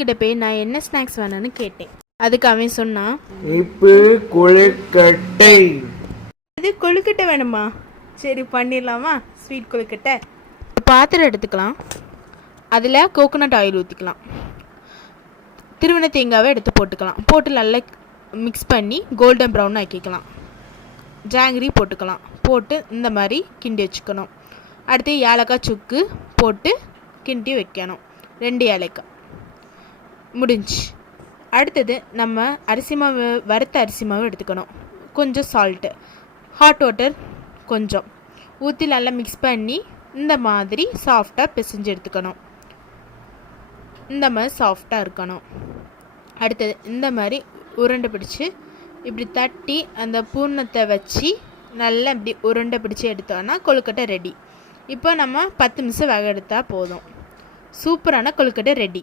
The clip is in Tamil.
கிட்ட போய் நான் என்ன ஸ்நாக்ஸ் வேணும்னு கேட்டேன். அதுக்கு அவன் சொன்னான், இப்போ கொழுக்கட்டை. இது கொழுக்கட்டை வேணுமா? சரி பண்ணிடலாமா. ஸ்வீட் கொழுக்கட்டை. பாத்திரம் எடுத்துக்கலாம். அதில் கோகோனட் ஆயில் ஊற்றிக்கலாம். திருவண்ண தேங்காவை எடுத்து போட்டுக்கலாம். போட்டு நல்லா மிக்ஸ் பண்ணி கோல்டன் ப்ரௌன் ஆக்கிக்கலாம். ஜாங்கிரி போட்டுக்கலாம். போட்டு இந்த மாதிரி கிண்டி வச்சுக்கணும். அடுத்து ஏலக்காய் சுக்கு போட்டு கிண்டி வைக்கணும். 2 ஏலக்காய் முடிஞ்சு. அடுத்தது நம்ம அரிசி மாவு, வறுத்த அரிசி மாவு எடுத்துக்கணும். கொஞ்சம் சால்ட்டு, ஹாட் வாட்டர் கொஞ்சம் ஊற்றி நல்லா மிக்ஸ் பண்ணி இந்த மாதிரி சாஃப்டாக பிசைஞ்சு எடுத்துக்கணும். இந்த மாதிரி சாஃப்டாக இருக்கணும். அடுத்தது இந்த மாதிரி உருண்டை பிடிச்சி இப்படி தட்டி அந்த பூர்ணத்தை வச்சு நல்லா இப்படி உருண்டை பிடிச்சி எடுத்தோன்னா கொழுக்கட்டை ரெடி. இப்போ நம்ம 10 நிமிஷம் வேக எடுத்தால் போதும். சூப்பரான கொழுக்கட்டை ரெடி.